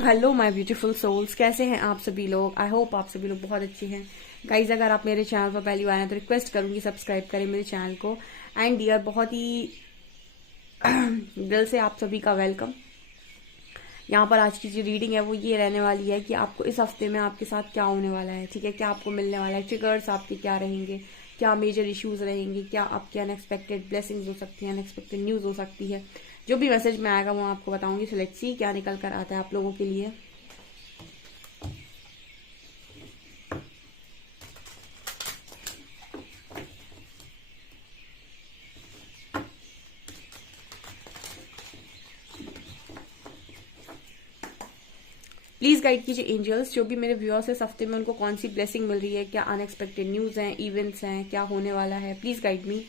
Hello my beautiful souls, कैसे हैं आप सभी लोग। आई होप आप सभी लोग बहुत अच्छे हैं। गाइज, अगर आप मेरे चैनल पर पहली बार हैं तो रिक्वेस्ट करूंगी सब्सक्राइब करें मेरे चैनल को। एंड डियर, बहुत ही दिल से आप सभी का वेलकम। यहाँ पर आज की जो रीडिंग है वो ये रहने वाली है कि आपको इस हफ्ते में आपके साथ क्या होने वाला है। ठीक है, क्या आपको मिलने वाला है, ट्रिगर्स आपके क्या रहेंगे, क्या मेजर इश्यूज रहेंगे, क्या आपके अनएक्सपेक्टेड ब्लेसिंग्स हो सकती हैं, अनएक्सपेक्टेड न्यूज हो सकती है। जो भी मैसेज में आएगा वो आपको बताऊंगी। सो लेट्स सी क्या निकल कर आता है आप लोगों के लिए। प्लीज गाइड कीजिए एंजल्स, जो भी मेरे व्यूअर्स इस हफ्ते में उनको कौन सी ब्लेसिंग मिल रही है, क्या अनएक्सपेक्टेड न्यूज हैं, इवेंट्स हैं, क्या होने वाला है। Please guide me.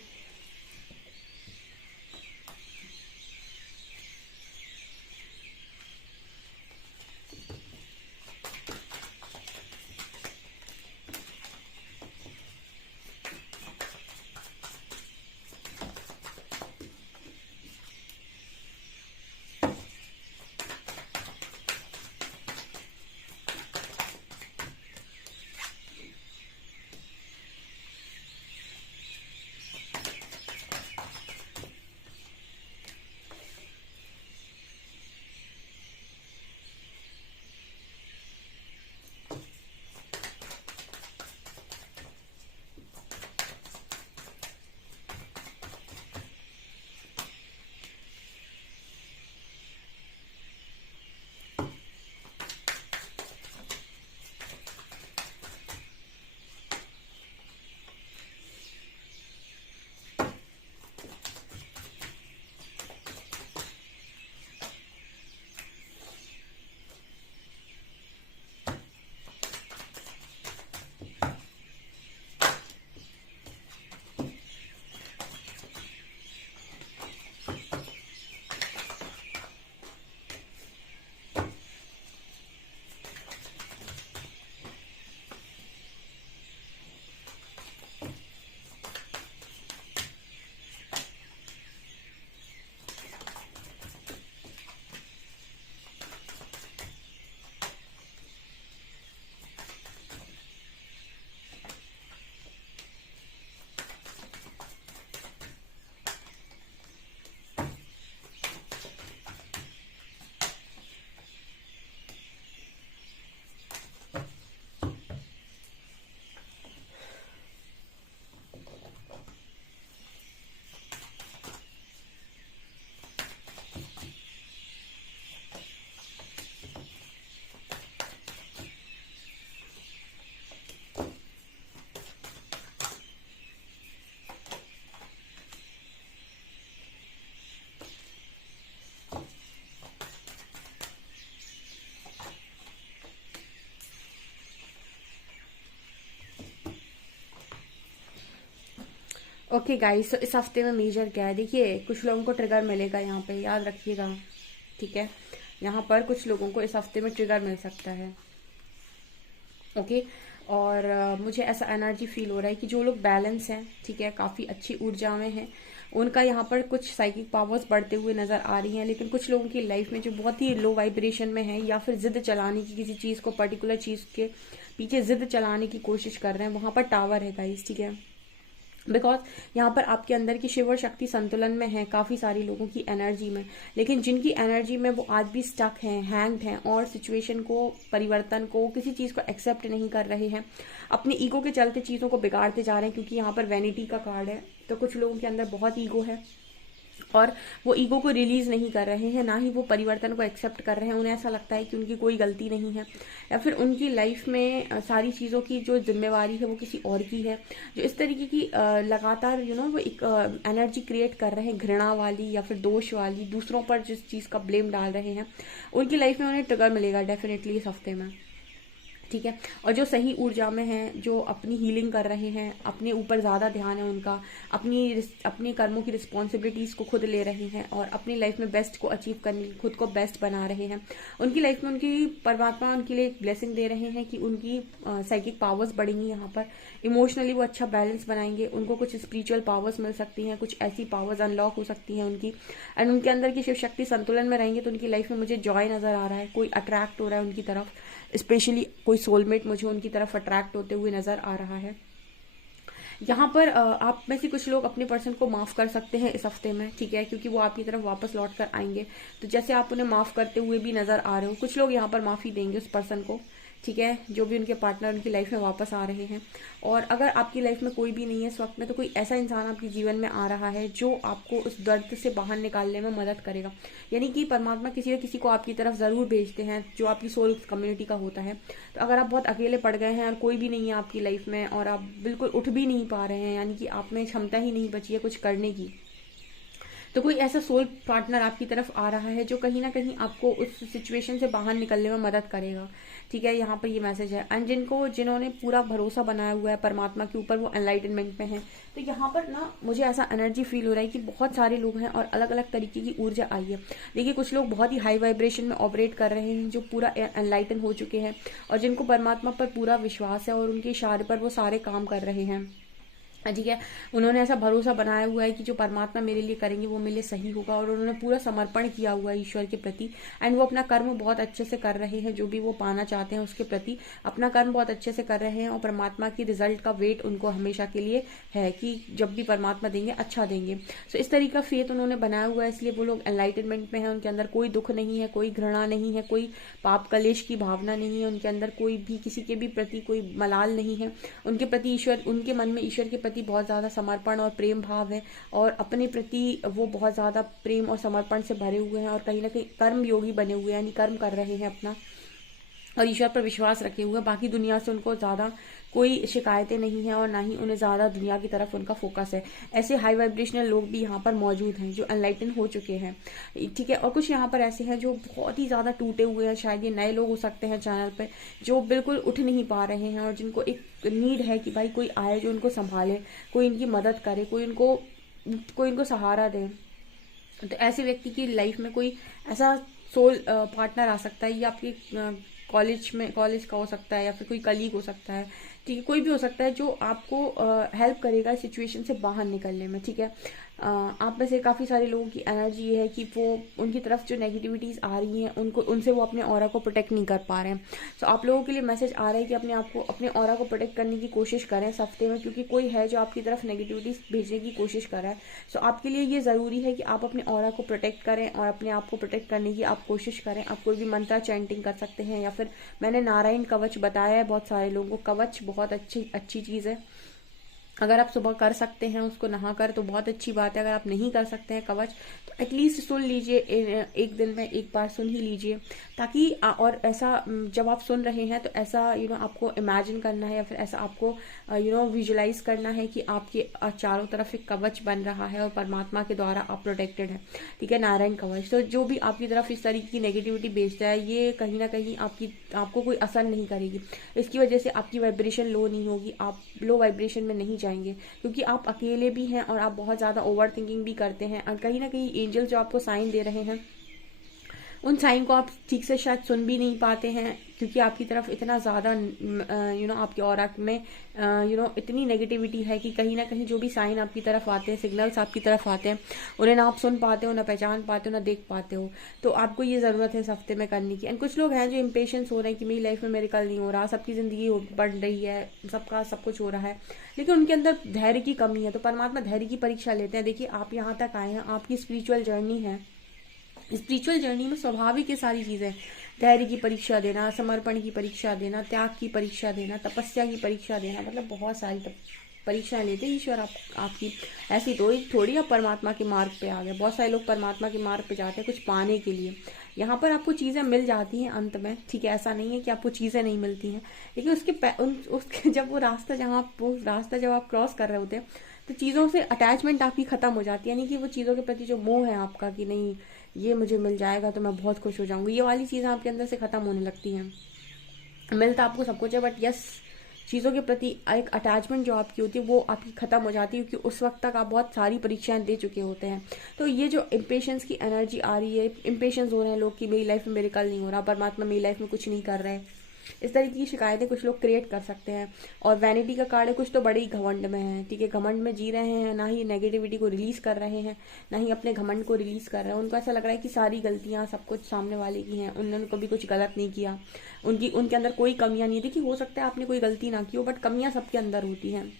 Okay guys, तो इस हफ्ते में मेजर क्या है, देखिए कुछ लोगों को ट्रिगर मिलेगा यहाँ पे, याद रखिएगा। ठीक है, यहाँ पर कुछ लोगों को इस हफ्ते में ट्रिगर मिल सकता है। ओके, और मुझे ऐसा एनर्जी फील हो रहा है कि जो लोग बैलेंस हैं, ठीक है, काफ़ी अच्छी ऊर्जा में हैं, उनका यहाँ पर कुछ साइकिक पावर्स बढ़ते हुए नजर आ रही हैं। लेकिन कुछ लोगों की लाइफ में जो बहुत ही लो वाइब्रेशन में है या फिर जिद चलाने की, किसी चीज़ को, पर्टिकुलर चीज़ के पीछे जिद चलाने की कोशिश कर रहे हैं, वहां पर टावर है गाइस। ठीक है, बिकॉज यहाँ पर आपके अंदर की शिव और शक्ति संतुलन में है काफी सारी लोगों की एनर्जी में। लेकिन जिनकी एनर्जी में वो आज भी स्टक हैं, हैंग्ड हैं, और सिचुएशन को, परिवर्तन को, किसी चीज को एक्सेप्ट नहीं कर रहे हैं, अपने ईगो के चलते चीजों को बिगाड़ते जा रहे हैं। क्योंकि यहाँ पर वैनिटी का कार्ड है, तो कुछ लोगों के अंदर बहुत ईगो है और वो ईगो को रिलीज नहीं कर रहे हैं, ना ही वो परिवर्तन को एक्सेप्ट कर रहे हैं। उन्हें ऐसा लगता है कि उनकी कोई गलती नहीं है, या फिर उनकी लाइफ में सारी चीज़ों की जो जिम्मेवारी है वो किसी और की है। जो इस तरीके की लगातार वो एक एनर्जी क्रिएट कर रहे हैं, घृणा वाली या फिर दोष वाली, दूसरों पर जिस चीज़ का ब्लेम डाल रहे हैं, उनकी लाइफ में उन्हें ट्रिगर मिलेगा डेफिनेटली इस हफ्ते में। ठीक है। और जो सही ऊर्जा में हैं, जो अपनी हीलिंग कर रहे हैं, अपने ऊपर ज़्यादा ध्यान है उनका, अपनी कर्मों की रिस्पॉन्सिबिलिटीज़ को खुद ले रहे हैं और अपनी लाइफ में बेस्ट को अचीव करने, खुद को बेस्ट बना रहे हैं, उनकी लाइफ में उनकी परमात्मा उनके लिए एक ब्लेसिंग दे रहे हैं कि उनकी साइकिक पावर्स बढ़ेंगी। यहाँ पर इमोशनली वो अच्छा बैलेंस बनाएंगे, उनको कुछ स्पिरिचुअल पावर्स मिल सकती हैं, कुछ ऐसी पावर्स अनलॉक हो सकती हैं उनकी, एंड उनके अंदर की शिव शक्ति संतुलन में रहेंगे तो उनकी लाइफ में मुझे जॉय नज़र आ रहा है, कोई अट्रैक्ट हो रहा है उनकी तरफ, स्पेशली कोई सोलमेट मुझे उनकी तरफ अट्रैक्ट होते हुए नजर आ रहा है। यहाँ पर आप में से कुछ लोग अपने पर्सन को माफ कर सकते हैं इस हफ्ते में, ठीक है, क्योंकि वो आपकी तरफ वापस लौट कर आएंगे। तो जैसे आप उन्हें माफ करते हुए भी नजर आ रहे हो, कुछ लोग यहाँ पर माफी देंगे उस पर्सन को, ठीक है, जो भी उनके पार्टनर उनकी लाइफ में वापस आ रहे हैं। और अगर आपकी लाइफ में कोई भी नहीं है इस वक्त में, तो कोई ऐसा इंसान आपके जीवन में आ रहा है जो आपको उस दर्द से बाहर निकालने में मदद करेगा। यानी कि परमात्मा किसी न किसी को आपकी तरफ जरूर भेजते हैं जो आपकी सोल कम्युनिटी का होता है। तो अगर आप बहुत अकेले पड़ गए हैं और कोई भी नहीं है आपकी लाइफ में और आप बिल्कुल उठ भी नहीं पा रहे हैं, यानी कि आप में क्षमता ही नहीं बची है कुछ करने की, तो कोई ऐसा सोल पार्टनर आपकी तरफ आ रहा है जो कहीं ना कहीं आपको उस सिचुएशन से बाहर निकलने में मदद करेगा, ठीक है। यहाँ पर ये मैसेज है। एंड जिन्होंने पूरा भरोसा बनाया हुआ है परमात्मा के ऊपर, वो एनलाइटनमेंट में है। तो यहाँ पर ना मुझे ऐसा एनर्जी फील हो रहा है कि बहुत सारे लोग हैं और अलग अलग तरीके की ऊर्जा आई है। देखिए, कुछ लोग बहुत ही हाई वाइब्रेशन में ऑपरेट कर रहे हैं, जो पूरा एनलाइटन हो चुके हैं और जिनको परमात्मा पर पूरा विश्वास है और उनके इशारे पर वो सारे काम कर रहे हैं, ठीक है। उन्होंने ऐसा भरोसा बनाया हुआ है कि जो परमात्मा मेरे लिए करेंगे वो मेरे लिए सही होगा, और उन्होंने पूरा समर्पण किया हुआ है ईश्वर के प्रति। एंड वो अपना कर्म बहुत अच्छे से कर रहे हैं, जो भी वो पाना चाहते हैं उसके प्रति अपना कर्म बहुत अच्छे से कर रहे हैं। और परमात्मा की रिजल्ट का वेट उनको हमेशा के लिए है कि जब भी परमात्मा देंगे अच्छा देंगे। सो इस तरीके का फेथ उन्होंने बनाया हुआ है, इसलिए वो लोग एनलाइटनमेंट में है। उनके अंदर कोई दुख नहीं है, कोई घृणा नहीं है, कोई पाप कलेश की भावना नहीं है, उनके अंदर कोई भी किसी के भी प्रति कोई मलाल नहीं है। उनके प्रति ईश्वर, उनके मन में ईश्वर के प्रति बहुत ज्यादा समर्पण और प्रेम भाव है, और अपने प्रति वो बहुत ज्यादा प्रेम और समर्पण से भरे हुए हैं और कहीं ना कहीं कर्म योगी बने हुए हैं, यानी कर्म कर रहे हैं अपना और ईश्वर पर विश्वास रखे हुए। बाकी दुनिया से उनको ज्यादा कोई शिकायतें नहीं है और ना ही उन्हें ज्यादा दुनिया की तरफ उनका फोकस है। ऐसे हाई वाइब्रेशनल लोग भी यहाँ पर मौजूद हैं जो एनलाइटन हो चुके हैं, ठीक है। और कुछ यहाँ पर ऐसे हैं जो बहुत ही ज्यादा टूटे हुए हैं, शायद ये नए लोग हो सकते हैं चैनल पे, जो बिल्कुल उठ नहीं पा रहे हैं और जिनको एक नीड है कि भाई कोई आए जो उनको संभाले, कोई इनकी मदद करे, कोई इनको सहारा दे। तो ऐसे व्यक्ति की लाइफ में कोई ऐसा सोल पार्टनर आ सकता है। ये आपकी कॉलेज का हो सकता है या फिर कोई कलीग हो सकता है, ठीक है, कोई भी हो सकता है जो आपको हेल्प करेगा सिचुएशन से बाहर निकलने में, ठीक है। आप में से काफी सारे लोगों की एनर्जी ये है कि वो उनकी तरफ जो नेगेटिविटीज आ रही हैं उनसे वो अपने ऑरा को प्रोटेक्ट नहीं कर पा रहे हैं। तो आप लोगों के लिए मैसेज आ रहा है कि अपने ऑरा को प्रोटेक्ट करने की कोशिश करें इस हफ्ते में, क्योंकि कोई है जो आपकी तरफ नेगेटिविटीज भेजने की कोशिश कर रहा है। सो आपके लिए ये जरूरी है कि आप अपने ऑरा को प्रोटेक्ट करें और अपने आप को प्रोटेक्ट करने की आप कोशिश करें। आप कोई भी मंत्र चैंटिंग कर सकते हैं, या फिर मैंने नारायण कवच बताया है बहुत सारे लोगों को। कवच बहुत अच्छी चीज है, अगर आप सुबह कर सकते हैं उसको नहाकर तो बहुत अच्छी बात है। अगर आप नहीं कर सकते हैं कवच तो एटलीस्ट सुन लीजिए, एक दिन में एक बार सुन ही लीजिए, ताकि और ऐसा जब आप सुन रहे हैं तो ऐसा आपको इमेजिन करना है या फिर ऐसा आपको विजुलाइज करना है कि आपके चारों तरफ एक कवच बन रहा है और परमात्मा के द्वारा आप प्रोटेक्टेड है, ठीक है, नारायण कवच। तो जो भी आपकी तरफ इस तरीके की नेगेटिविटी भेजता है ये कहीं ना कहीं आपको कोई असर नहीं करेगी। इसकी वजह से आपकी वाइब्रेशन लो नहीं होगी, आप लो वाइब्रेशन में नहीं जाएंगे, क्योंकि आप अकेले भी हैं और आप बहुत ज्यादा ओवर थिंकिंग भी करते हैं। और कहीं ना कहीं एंजल जो आपको साइन दे रहे हैं उन साइन को आप ठीक से शायद सुन भी नहीं पाते हैं, क्योंकि आपकी तरफ इतना ज्यादा आपके ऑरा में इतनी नेगेटिविटी है कि कहीं ना कहीं जो भी साइन आपकी तरफ आते हैं, सिग्नल्स आपकी तरफ आते हैं, उन्हें ना आप सुन पाते हो, ना पहचान पाते हो, ना देख पाते हो। तो आपको ये जरूरत है इस हफ्ते में करने की। एंड कुछ लोग हैं जो इम्पेशंस हो रहे हैं कि मेरी लाइफ में मेरिकल नहीं हो रहा, सबकी जिंदगी बढ़ रही है, सबका सब कुछ हो रहा है, लेकिन उनके अंदर धैर्य की कमी है। तो परमात्मा धैर्य की परीक्षा लेते हैं। देखिए, आप यहाँ तक आए हैं, आपकी स्पिरिचुअल जर्नी है। स्पिरिचुअल जर्नी में स्वाभाविक ये सारी चीजें, धैर्य की परीक्षा देना, समर्पण की परीक्षा देना, त्याग की परीक्षा देना, तपस्या की परीक्षा देना, मतलब बहुत सारी परीक्षाएं लेते हैं ईश्वर आपकी। ऐसी थोड़ी आप परमात्मा के मार्ग पे आ गए। बहुत सारे लोग परमात्मा के मार्ग पे जाते हैं कुछ पाने के लिए। यहाँ पर आपको चीजें मिल जाती हैं अंत में, ठीक है, ऐसा नहीं है कि आपको चीजें नहीं मिलती हैं, लेकिन उसके जब वो रास्ता जब आप क्रॉस कर रहे होते हैं तो चीजों से अटैचमेंट आपकी खत्म हो जाती है, यानी कि वो चीजों के प्रति जो मोह है आपका कि नहीं ये मुझे मिल जाएगा तो मैं बहुत खुश हो जाऊंगी, ये वाली चीजें आपके अंदर से खत्म होने लगती हैं। मिलता आपको सब कुछ है, बट यस, चीज़ों के प्रति एक अटैचमेंट जो आपकी होती है वो आपकी ख़त्म हो जाती है, क्योंकि उस वक्त तक आप बहुत सारी परीक्षाएं दे चुके होते हैं। तो ये जो इम्पेशेंस की एनर्जी आ रही है, इम्पेशेंस हो रहे हैं लोग कि मेरी लाइफ में मेरिकल नहीं हो रहा, परमात्मा मेरी लाइफ में कुछ नहीं कर रहे हैं, इस तरीके की शिकायतें कुछ लोग क्रिएट कर सकते हैं। और वैनिटी का कार्ड है, कुछ तो बड़े ही घमंड में है, ठीक है, घमंड में जी रहे हैं, ना ही नेगेटिविटी को रिलीज कर रहे हैं, ना ही अपने घमंड को रिलीज कर रहे हैं। उनको ऐसा लग रहा है कि सारी गलतियां सब कुछ सामने वाले की हैं, उन्होंने कभी कुछ गलत नहीं किया, उनके अंदर कोई कमियां नहीं है। देखिए, हो सकता है आपने कोई गलती ना की हो, बट कमियां सबके अंदर होती हैं।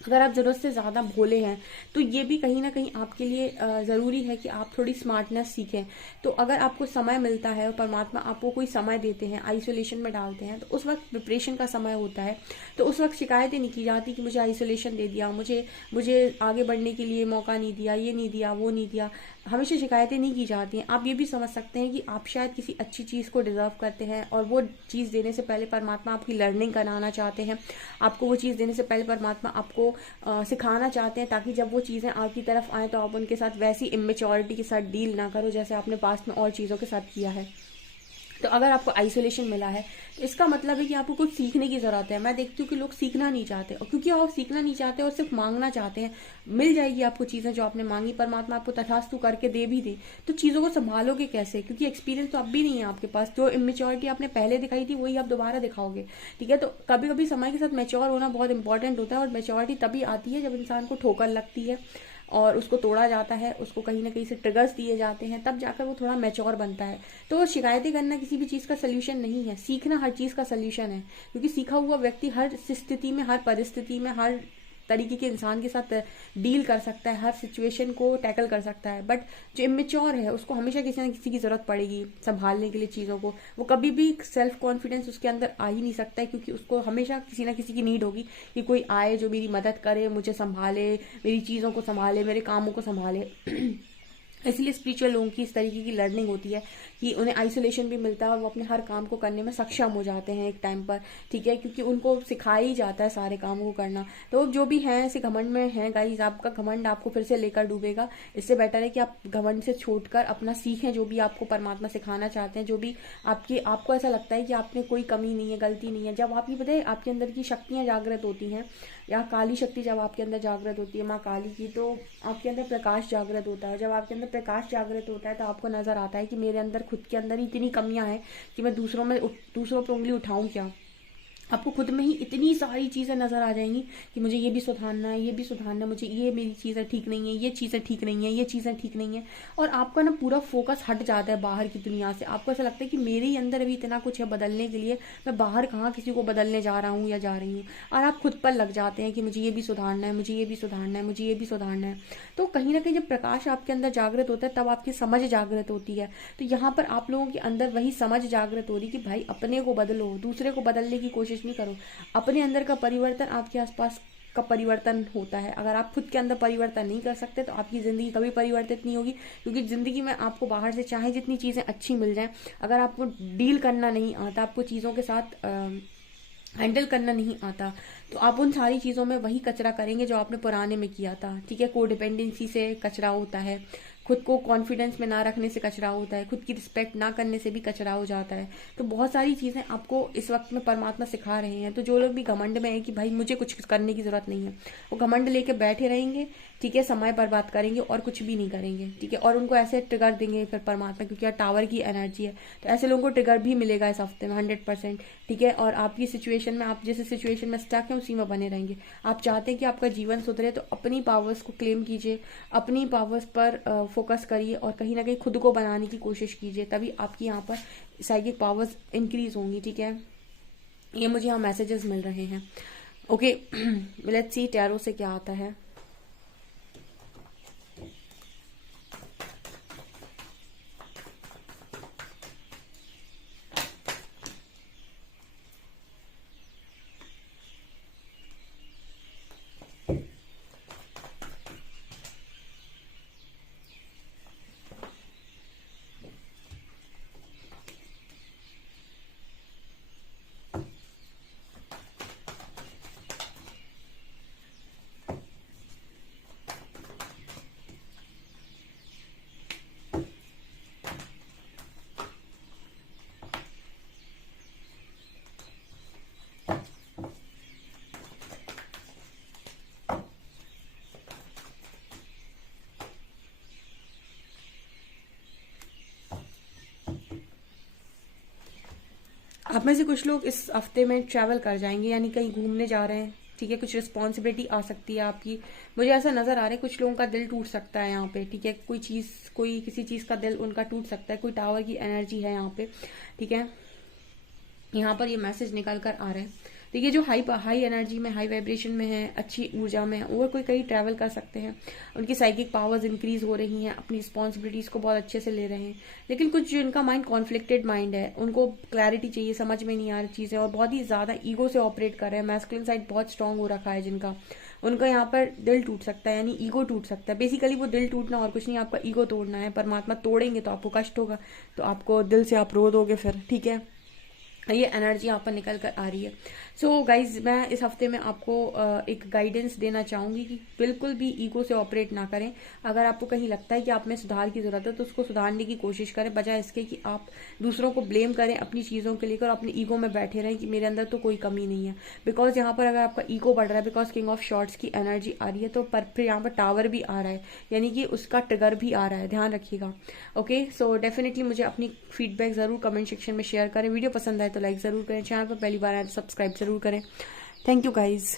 अगर आप ज़रूरत से ज़्यादा भोले हैं तो ये भी कहीं ना कहीं आपके लिए ज़रूरी है कि आप थोड़ी स्मार्टनेस सीखें। तो अगर आपको समय मिलता है और परमात्मा आपको कोई समय देते हैं, आइसोलेशन में डालते हैं, तो उस वक्त प्रिपरेशन का समय होता है। तो उस वक्त शिकायतें नहीं की जाती कि मुझे आइसोलेशन दे दिया, मुझे मुझे आगे बढ़ने के लिए मौका नहीं दिया, ये नहीं दिया, वो नहीं दिया। हमेशा शिकायतें नहीं की जाती हैं। आप ये भी समझ सकते हैं कि आप शायद किसी अच्छी चीज़ को डिजर्व करते हैं, और वो चीज़ देने से पहले परमात्मा आपकी लर्निंग कराना चाहते हैं। आपको वो चीज़ देने से पहले परमात्मा आपको सिखाना चाहते हैं, ताकि जब वो चीज़ें आपकी तरफ आए तो आप उनके साथ वैसी इमेच्योरिटी के साथ डील ना करो जैसे आपने पास्ट में और चीज़ों के साथ किया है। तो अगर आपको आइसोलेशन मिला है तो इसका मतलब है कि आपको कुछ सीखने की ज़रूरत है। मैं देखती हूँ कि लोग सीखना नहीं चाहते, और क्योंकि आप सीखना नहीं चाहते और सिर्फ मांगना चाहते हैं, मिल जाएगी आपको चीज़ें जो आपने मांगी, परमात्मा आपको तथास्तु करके दे भी दे, तो चीज़ों को संभालोगे कैसे? क्योंकि एक्सपीरियंस तो अब भी नहीं है आपके पास। जो इमेच्योरिटी आपने पहले दिखाई थी वही आप दोबारा दिखाओगे, ठीक है। तो कभी कभी समय के साथ मैच्योर होना बहुत इंपॉर्टेंट होता है, और मैच्योरिटी तभी आती है जब इंसान को ठोकर लगती है और उसको तोड़ा जाता है, उसको कहीं ना कहीं से ट्रिगर्स दिए जाते हैं, तब जाकर वो थोड़ा मैच्योर बनता है। तो शिकायतें करना किसी भी चीज़ का सोल्यूशन नहीं है, सीखना हर चीज़ का सोल्यूशन है। क्योंकि सीखा हुआ व्यक्ति हर स्थिति में, हर परिस्थिति में, हर तरीके के इंसान के साथ डील कर सकता है, हर सिचुएशन को टैकल कर सकता है। बट जो इमेच्योर है उसको हमेशा किसी ना किसी की जरूरत पड़ेगी संभालने के लिए चीज़ों को। वो कभी भी सेल्फ कॉन्फिडेंस उसके अंदर आ ही नहीं सकता है, क्योंकि उसको हमेशा किसी ना किसी की नीड होगी कि कोई आए जो मेरी मदद करे, मुझे संभाले, मेरी चीज़ों को संभाले, मेरे कामों को संभाले। इसलिए स्पिरिचुअल लोगों की इस तरीके की लर्निंग होती है कि उन्हें आइसोलेशन भी मिलता है और वो अपने हर काम को करने में सक्षम हो जाते हैं एक टाइम पर, ठीक है, क्योंकि उनको सिखाया ही जाता है सारे कामों को करना। तो जो भी हैं ऐसे घमंड में हैं गाइस, आपका घमंड आपको फिर से लेकर डूबेगा। इससे बेटर है कि आप घमंड से छोड़कर अपना सीखें, जो भी आपको परमात्मा सिखाना चाहते हैं, जो भी आपको ऐसा लगता है कि आप में कोई कमी नहीं है, गलती नहीं है। जब आपकी पता है आपके अंदर की शक्तियां जागृत होती हैं, या काली शक्ति जब आपके अंदर जागृत होती है, माँ काली की, तो आपके अंदर प्रकाश जागृत होता है। जब आपके अंदर प्रकाश जागृत होता है तो आपको नजर आता है कि मेरे अंदर खुद के अंदर ही इतनी कमियां हैं कि मैं दूसरों पे उंगली उठाऊं क्या। आपको खुद में ही इतनी सारी चीज़ें नज़र आ जाएंगी कि मुझे ये भी सुधारना है, ये भी सुधारना है, मुझे ये मेरी चीज़ें ठीक नहीं है, ये चीज़ें ठीक नहीं है, ये चीज़ें ठीक नहीं है। और आपका ना पूरा फोकस हट जाता है बाहर की दुनिया से। आपको ऐसा लगता है कि मेरे ही अंदर अभी इतना कुछ है बदलने के लिए, मैं बाहर कहाँ किसी को बदलने जा रहा हूँ या जा रही हूँ। और आप खुद पर लग जाते हैं कि मुझे ये भी सुधारना है, मुझे ये भी सुधारना है, मुझे ये भी सुधारना है। तो कहीं ना कहीं जब प्रकाश आपके अंदर जागृत होता है तब आपकी समझ जागृत होती है। तो यहाँ पर आप लोगों के अंदर वही समझ जागृत हो रही कि भाई अपने को बदलो, दूसरे को बदलने की कोशिश नहीं करो। अपने अंदर का परिवर्तन आपके आसपास का परिवर्तन होता है। अगर आप खुद के अंदर परिवर्तन नहीं कर सकते तो आपकी ज़िंदगी कभी परिवर्तित नहीं होगी, क्योंकि ज़िंदगी में आपको बाहर से चाहे जितनी चीज़ें अच्छी मिल जाएं, अगर आपको डील करना नहीं आता, आपको चीज़ों के साथ हैंडल करना नहीं आता, तो आप उन सारी चीज़ों में वही कचरा करेंगे जो आपने पुराने में किया था, ठीक है। कोडिपेंडेंसी से कचरा होता है, खुद को कॉन्फिडेंस में ना रखने से कचरा होता है, खुद की रिस्पेक्ट ना करने से भी कचरा हो जाता है। तो बहुत सारी चीज़ें आपको इस वक्त में परमात्मा सिखा रहे हैं। तो जो लोग भी घमंड में है कि भाई मुझे कुछ करने की ज़रूरत नहीं है, वो घमंड लेके बैठे रहेंगे, ठीक है, समय बर्बाद करेंगे और कुछ भी नहीं करेंगे, ठीक है। और उनको ऐसे ट्रिगर देंगे फिर परमात्मा, क्योंकि यार टावर की एनर्जी है, तो ऐसे लोगों को ट्रिगर भी मिलेगा इस हफ्ते में 100%, ठीक है। और आपकी सिचुएशन में, आप जिस सिचुएशन में स्टक हैं उसी में बने रहेंगे। आप चाहते हैं कि आपका जीवन सुधरे, तो अपनी पावर्स को क्लेम कीजिए, अपनी पावर्स पर फोकस करिए और कहीं ना कहीं खुद को बनाने की कोशिश कीजिए, तभी आपकी यहाँ पर साइकिक पावर्स इंक्रीज होंगी, ठीक है। ये मुझे यहाँ मैसेजेस मिल रहे हैं। ओके, लेट्स सी टैरो से क्या आता है। आप में से कुछ लोग इस हफ्ते में ट्रैवल कर जाएंगे, यानी कहीं घूमने जा रहे हैं, ठीक है। कुछ रिस्पॉन्सिबिलिटी आ सकती है आपकी, मुझे ऐसा नजर आ रहा है। कुछ लोगों का दिल टूट सकता है यहाँ पे, ठीक है। कोई किसी चीज का दिल उनका टूट सकता है, कोई टावर की एनर्जी है यहाँ पे, ठीक है। यहाँ पर ये मैसेज निकल कर आ रहे हैं। देखिए जो हाई एनर्जी में, हाई वाइब्रेशन में है, अच्छी ऊर्जा में है, और कोई कहीं ट्रैवल कर सकते हैं। उनकी साइकिक पावर्स इंक्रीज हो रही हैं, अपनी रिस्पॉन्सिबिलिटीज को बहुत अच्छे से ले रहे हैं। लेकिन कुछ जिनका माइंड कॉन्फ्लिक्टेड माइंड है, उनको क्लैरिटी चाहिए, समझ में नहीं आ रही चीजें, और बहुत ही ज्यादा ईगो से ऑपरेट कर रहे हैं। मैस्कुलिन साइड बहुत स्ट्रांग हो रखा है जिनका, उनका यहाँ पर दिल टूट सकता है, यानी ईगो टूट सकता है। बेसिकली वो दिल टूटना और कुछ नहीं, आपका ईगो तोड़ना है। परमात्मा तोड़ेंगे तो आपको कष्ट होगा, तो आपको दिल से आप रो दोगे फिर, ठीक है। ये एनर्जी यहाँ पर निकल कर आ रही है। सो गाइज, मैं इस हफ्ते में आपको एक गाइडेंस देना चाहूंगी कि बिल्कुल भी ईगो से ऑपरेट ना करें। अगर आपको कहीं लगता है कि आप में सुधार की जरूरत है तो उसको सुधारने की कोशिश करें, बजाय इसके कि आप दूसरों को ब्लेम करें अपनी चीजों के लेकर, अपने ईगो में बैठे रहें कि मेरे अंदर तो कोई कमी नहीं है। बिकॉज यहाँ पर अगर आपका ईगो बढ़ रहा है, बिकॉज किंग ऑफ शॉर्ट्स की एनर्जी आ रही है, तो फिर यहाँ पर टावर भी आ रहा है, यानी कि उसका ट्रिगर भी आ रहा है, ध्यान रखिएगा। ओके, सो डेफिनेटली मुझे अपनी फीडबैक जरूर कमेंट सेक्शन में शेयर करें। वीडियो पसंद आए तो लाइक जरूर करें, चैनल पर पहली बार आए तो सब्सक्राइब जरूर करें। Thank you guys.